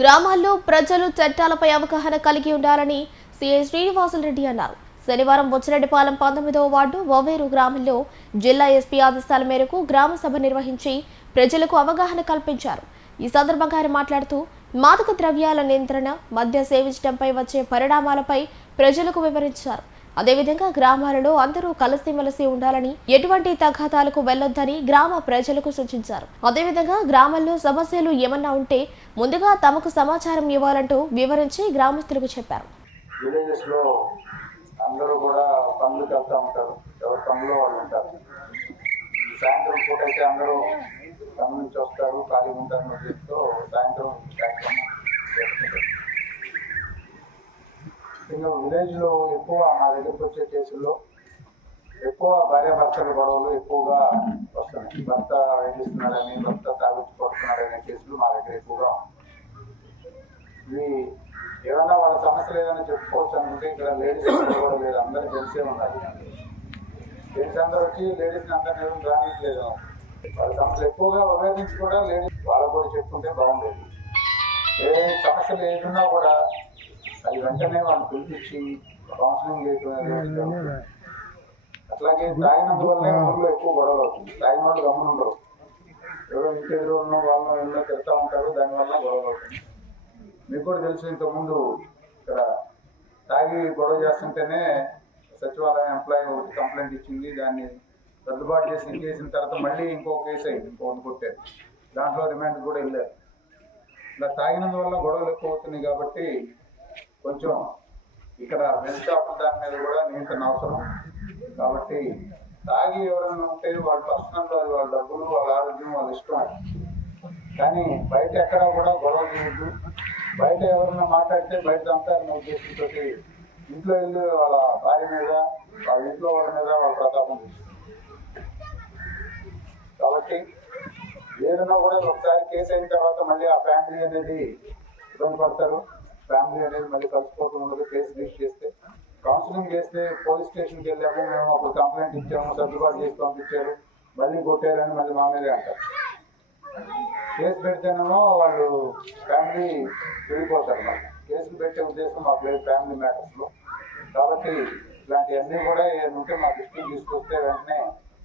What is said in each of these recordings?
గ్రామాల్లో ప్రజలు చట్టాలపై అవగాహన కలిగి ఉండాలని సిఐ శ్రీనివాసులరెడ్డి అన్నారు. శనివారం బొచ్చిరెడ్డిపాలెం 19వ వార్డు ఓవేరు గ్రామంలో జిల్లా ఎస్పీ ఆదేశాల మేరకు గ్రామ సభ నిర్వహించి ప్రజలకు అవగాహన కల్పించారు. ఈ సందర్భంగా ఆయన మాట్లాడుతూ మాదక ద్రవ్యాల నియంత్రణ, మద్య సేవించడంపై వచ్చే పరిణామాలపై ప్రజలకు వివరించారు. అదేవిధంగా గ్రామాలలో అందరూ కలిసిమెలిసి ఉండాలని, ఎటువంటి తగాదాలకు వెళ్లొద్దని గ్రామ ప్రజలకు సూచించారు. అదేవిధంగా గ్రామంలో సమస్యలు ఏమన్నా ఉంటే ముందుగా తమకు సమాచారం ఇవ్వాలంటూ వివరించి గ్రామస్తులకు చెప్పారు. అందరూ కూడా పనులకు వెళ్తూ ఉంటారు, ఎవరి పనులు వాళ్ళు ఉంటారు. సాయంత్రం పూట అయితే అందరూ పని నుంచి వస్తారు, ఖాళీ ఉంటారు. ఉద్దేశంతో సాయంత్రం కార్యక్రమం చేస్తుంటారు. ఇంకా విలేజ్లో ఎక్కువ మా దగ్గరకు వచ్చే కేసుల్లో ఎక్కువ భార్యాభర్తల గొడవలు ఎక్కువగా వస్తున్నాయి. భర్త వేధిస్తున్నాడని, భర్త తాగుచ్చి కొడుతున్నాడనే కేసులు మా దగ్గర ఎక్కువగా ఇవి ఏమన్నా వాళ్ళ సమస్యలు ఏదైనా చెప్పుకోవచ్చు అనుకుంటే ఇక్కడ లేడీస్ కూడా లేదు, అందరూ జెంట్సే ఉన్నారు. జెంట్స్ అందరూ వచ్చి లేడీస్ని అందరినీ రానిట్లేదు. వాళ్ళ సమస్యలు ఎక్కువగా ఉపయోగించి కూడా లేడీస్ వాళ్ళకు కూడా చెప్పుకుంటే బాగుండేది. ఏ సమస్యలు ఏదున్నా కూడా అది వెంటనే వాళ్ళు పిలిపించి కౌన్సిలింగ్ చేయడం. అట్లాగే తాగినందువల్ల ఊళ్ళో ఎక్కువ గొడవలు అవుతుంది. తాగిన వాళ్ళు గమనుండరు, ఎవరో ఇంటి ఎదురు ఉన్న వాళ్ళని ఎన్నో తిరుగుతూ ఉంటారు, దానివల్ల గొడవలు అవుతుంది. మీకు కూడా తెలుసు, ఇంతకుముందు ఇక్కడ తాగి గొడవ చేస్తుంటేనే సచివాలయం ఎంప్లాయీ ఒకటి కంప్లైంట్ ఇచ్చింది. దాన్ని సర్దుబాటు చేసిన తర్వాత మళ్ళీ ఇంకో కేసు అయింది, ఇంకోటి కొట్టారు. దాంట్లో రిమాండ్ కూడా వెళ్ళారు. ఇలా తాగినందువల్ల గొడవలు ఎక్కువ అవుతున్నాయి కాబట్టి కొంచెం ఇక్కడ వెల్ షాపుల దాని మీద కూడా నియంత్రణ అవసరం. కాబట్టి తాగి ఎవరైనా ఉంటే వాళ్ళ పర్సనల్, వాళ్ళ డబ్బులు, వాళ్ళ ఆరోగ్యం, వాళ్ళ ఇష్టం. కానీ బయట ఎక్కడా కూడా గొడవ చేయొద్దు. బయట ఎవరైనా మాట్లాడితే బయట అంతారన్న ఉద్దేశంతో ఇంట్లో వెళ్ళి వాళ్ళ భార్య మీద, వాళ్ళ ఇంట్లో వాళ్ళ మీద వాళ్ళ ప్రతాపం చూస్తుంది. కాబట్టి ఏదైనా కూడా ఒకసారి కేసు అయిన తర్వాత మళ్ళీ ఆ ఫ్యామిలీ అనేది ఇబ్బంది పడతారు. ఫ్యామిలీ అనేది మళ్ళీ కలిసిపోతూ ఉండదు. కేసు రిజిస్టర్ చేస్తే, కౌన్సిలింగ్ చేస్తే, పోలీస్ స్టేషన్కి వెళ్ళాము, మేము అప్పుడు కంప్లైంట్ ఇచ్చాము, సర్దుబాటు చేసి పంపించారు, మళ్ళీ కొట్టారని మళ్ళీ మా మీదే అంటారు. కేసు పెడితేనేమో వాళ్ళు ఫ్యామిలీ వెళ్ళిపోతారు. మళ్ళీ కేసులు పెట్టే ఉద్దేశం మాకు లేదు ఫ్యామిలీ మ్యాటర్స్లో. కాబట్టి ఇలాంటివన్నీ కూడా ఉంటే మా దృష్టికి తీసుకొస్తే వెంటనే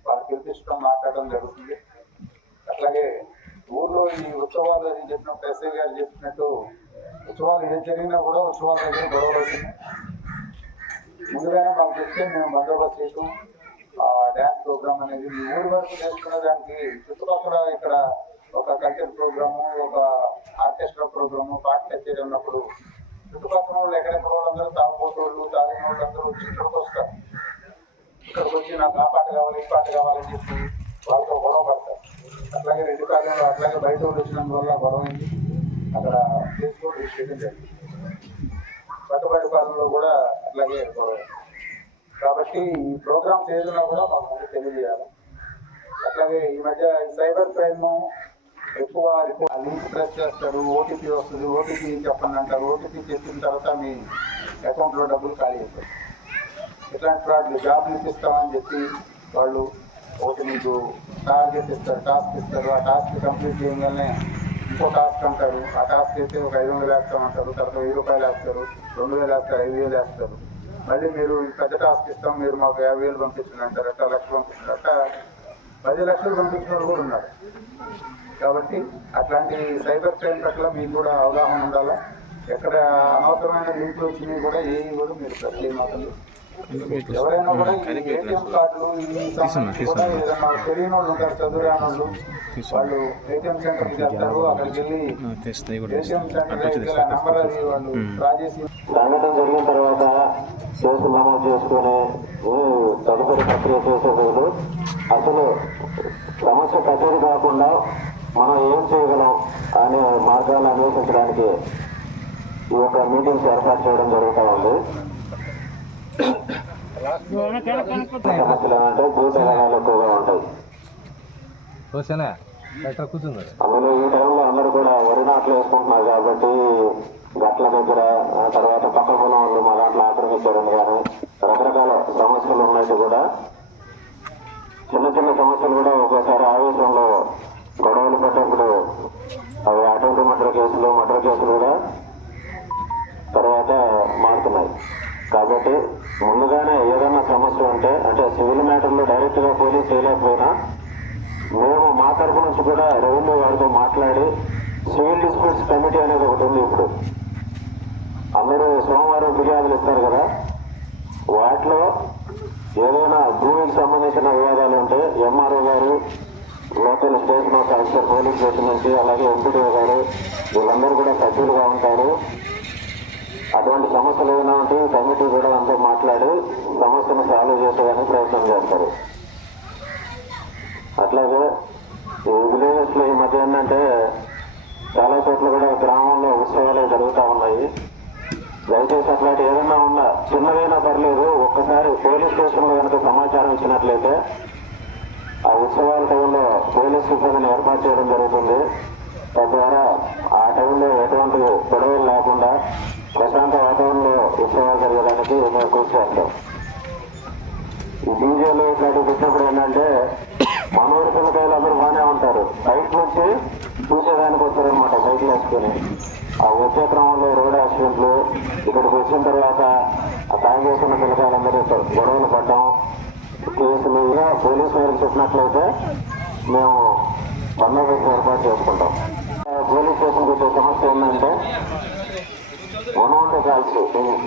వాళ్ళు పిలిపించడం, మాట్లాడడం జరుగుతుంది. అట్లాగే ఊర్లో ఈ ఉత్సవాలు అని చెప్పినప్పుడు ఎస్ఐ గారు చెప్పినట్టు ఉత్సవాలు ఏం జరిగినా కూడా ఉత్సవాల దగ్గర గొడవలు అవుతుంది. ముందుగానే మాకు చెప్తే మేము బందోబస్తు చేయటం, ఆ డ్యాన్స్ ప్రోగ్రామ్ అనేది మీ ఊరి వరకు చేసుకునే దానికి చుట్టుపక్కల ఇక్కడ ఒక కల్చర్ ప్రోగ్రాము, ఒక ఆర్కెస్ట్రా ప్రోగ్రాము, పాట కచేరీ ఉన్నప్పుడు చుట్టుపక్కల వాళ్ళు ఎక్కడెక్కడ వాళ్ళందరూ తాగుపోతోళ్ళు, తాగిన వాళ్ళందరూ వచ్చి ఇక్కడికి వస్తారు. ఇక్కడికి వచ్చి నాకు ఆ పాట కావాలి, ఈ పాట కావాలని చెప్పి వాళ్ళతో గొడవ పడతారు. అట్లాగే రెండు కాలంలో అట్లాగే బయట వాళ్ళు వచ్చినందువల్ల గొడవ అయింది. అక్కడ కేసు కూడా రిజిస్టర్ జరిగింది. పట్టుబడి కాలంలో కూడా అట్లాగే గొడవ. కాబట్టి ఈ ప్రోగ్రామ్స్ ఏదైనా కూడా మాకు ముందు తెలియజేయాలి. అట్లాగే ఈ మధ్య సైబర్ క్రైమ్ ఎక్కువ లింక్ ప్రెస్ చేస్తారు, ఓటీపీ వస్తుంది, ఓటీపీ చెప్పండి అంటారు. ఓటీపీ చెప్పిన తర్వాత మీ అకౌంట్లో డబ్బులు ఖాళీ అవుతాయి. ఇట్లాంటి ఫ్రాడ్లు జాబ్లు ఇప్పిస్తామని చెప్పి వాళ్ళు ఒకటి మీకు టార్గెట్ ఇస్తారు, టాస్క్ ఇస్తారు. ఆ టాస్క్ కంప్లీట్ చేయగానే ఇంకో టాస్క్ అంటారు. ఆ టాస్క్ అయితే ఒక 500 వేస్తామంటారు, తర్వాత 1000 రూపాయలు వేస్తారు, 2000 వేస్తారు, 5000 వేస్తారు. మళ్ళీ మీరు పెద్ద టాస్క్ ఇస్తాం, మీరు మాకు 50,000 పంపించండి అంటారు, అట్లా 1,00,000 పంపిస్తారు, అట్లా 10 లక్షలు పంపించిన వాళ్ళు కూడా ఉన్నారు. కాబట్టి అట్లాంటి సైబర్ క్రైమ్ పట్ల మీకు కూడా అవగాహన ఉండాలా. ఎక్కడ అనవసరమైన లింకులు వచ్చినాయి కూడా ఏవి కూడా మీరు ప్రత్యేకమవుతుంది. ఎవరైనా కూడా ఏటీఎం కార్డులు కూడా ఏదైనా తెలియని వాళ్ళు ఉంటారు, చదువురాని వాళ్ళు, వాళ్ళు ఏటీఎం సెంటర్కి వెళ్తారు. అక్కడికి వెళ్ళి ఏటీఎం సెంటర్ నెంబర్ అది వాళ్ళు డ్రా చేసి సంఘటన జరిగిన తర్వాత కేసు నమోదు చేసుకుని తదుపరి ప్రక్రియ చేసేటప్పుడు అసలు సమస్య కచేరీ కాకుండా మనం ఏం చేయగలం అనే మార్గాలను అన్వేషించడానికి ఈ యొక్క మీటింగ్స్ ఏర్పాటు చేయడం జరుగుతూ ఉంది. సమస్యలు ఏంటంటే భూతగాలు ఎక్కువగా ఉంటాయి. అందులో ఈ టైంలో అందరూ కూడా వరి నాట్లు వేసుకుంటున్నారు కాబట్టి గట్ల దగ్గర, తర్వాత పక్క పొలం వాళ్ళు మా దాంట్లో ఆక్రమించారని కానీ రకరకాల సమస్యలు ఉన్నట్టు కూడా చిన్న చిన్న సమస్యలు కూడా ఒక్కోసారి ఆవేశంలో గొడవలు పెట్టేప్పుడు అవి అటువంటి మర్డర్ కేసులు కూడా ముందుగానే ఏదైనా సమస్య ఉంటే అంటే సివిల్ మ్యాటర్లో డైరెక్ట్గా పోలీస్ చేయలేకపోయినా మేము మా తరఫు నుంచి కూడా రెవెన్యూ వారితో మాట్లాడి సివిల్ డిస్ప్యూట్స్ కమిటీ అనేది ఒకటి ఉంది. ఇప్పుడు అందరూ సోమవారం ఫిర్యాదులు ఇస్తారు కదా, వాటిలో ఏదైనా భూమికి సంబంధించిన వివాదాలు ఉంటే ఎంఆర్ఓ గారు, local station officer police station నుంచి, అలాగే ఎంపీడీఓ గారు వీళ్ళందరూ కూడా సభ్యులుగా ఉంటారు. అటువంటి సమస్యలు ఏమైనా ఉంటే కమిటీ కూడా అంతా మాట్లాడి సమస్యను సాల్వ్ చేసేదానికి ప్రయత్నం చేస్తారు. అట్లాగే ఈ విలేజెస్ లో ఈ మధ్య ఏంటంటే చాలా చోట్ల కూడా గ్రామంలో ఉత్సవాలు జరుగుతూ ఉన్నాయి. దయచేసి అట్లాంటి ఏదైనా ఉన్నా చిన్నదైనా పర్లేదు, ఒక్కసారి పోలీస్ స్టేషన్లో కనుక సమాచారం ఇచ్చినట్లయితే ఆ ఉత్సవాల టైంలో పోలీస్ సిబ్బందిని ఏర్పాటు చేయడం జరుగుతుంది. తద్వారా ఆ టైంలో ఎటువంటి గొడవలు లేకుండా ప్రశాంత వాతావరణంలో ఉత్సవాలు జరగడానికి మేము కృషి చేస్తాం. ఈ డీజేలు ఇట్లాంటివి పెట్టినప్పుడు ఏంటంటే మనూరు పిల్లకాయలు అందరూ బాగానే ఉంటారు, బయట నుంచి చూసేదానికి వస్తారనమాట బైక్లు వేసుకుని. ఆ వచ్చే క్రమంలో రోడ్ యాక్సిడెంట్లు, ఇక్కడికి వచ్చిన తర్వాత ఆ తాగేస్తున్న పిల్లకాయలందరూ గొడవలు పడ్డం, కేసులు పోలీసు వారికి చెప్పినట్లయితే మేము బందోబస్తు ఏర్పాటు చేసుకుంటాం. పోలీస్ స్టేషన్కి వచ్చే సమస్య ఏంటంటే వనవంట కాల్స్,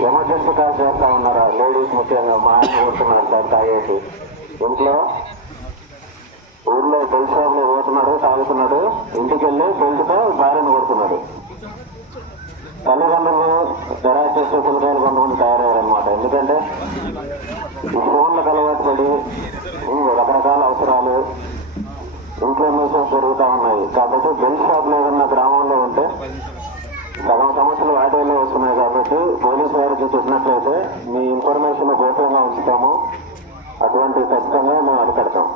ఎమర్జెన్సీ కాల్స్ చేస్తా ఉన్నారా లేడీస్, ముఖ్యంగా మా ఆయన కొడుతున్నారు సార్ తాగేసి ఇంట్లో. ఊర్లో బెల్ట్ షాప్ లో పోతున్నాడు, తాగుతున్నాడు, ఇంటికి వెళ్ళి బెల్ట్తో భార్యను కొడుతున్నాడు. తల్లిదండ్రులు గరాజ్ చేసే పిల్లకాయలు కొంతమంది తయారయ్యారనమాట. ఎందుకంటే ఈ ఫోన్లకు అలవాటు పడి రకరకాల అవసరాలు ఇంట్లో న్యూసెస్ జరుగుతూ ఉన్నాయి. కాబట్టి బెల్ట్ షాప్లు ఏదన్నా గ్రామంలో ఉంటే సగం సమస్యలు వాటిలో వస్తున్నాయి. కాబట్టి పోలీసు వారికి చెప్పినట్లయితే మీ ఇన్ఫర్మేషన్ గోప్యంగా ఉంచుతాము, అటువంటి ఖచ్చితంగా మేము అరికడతాం.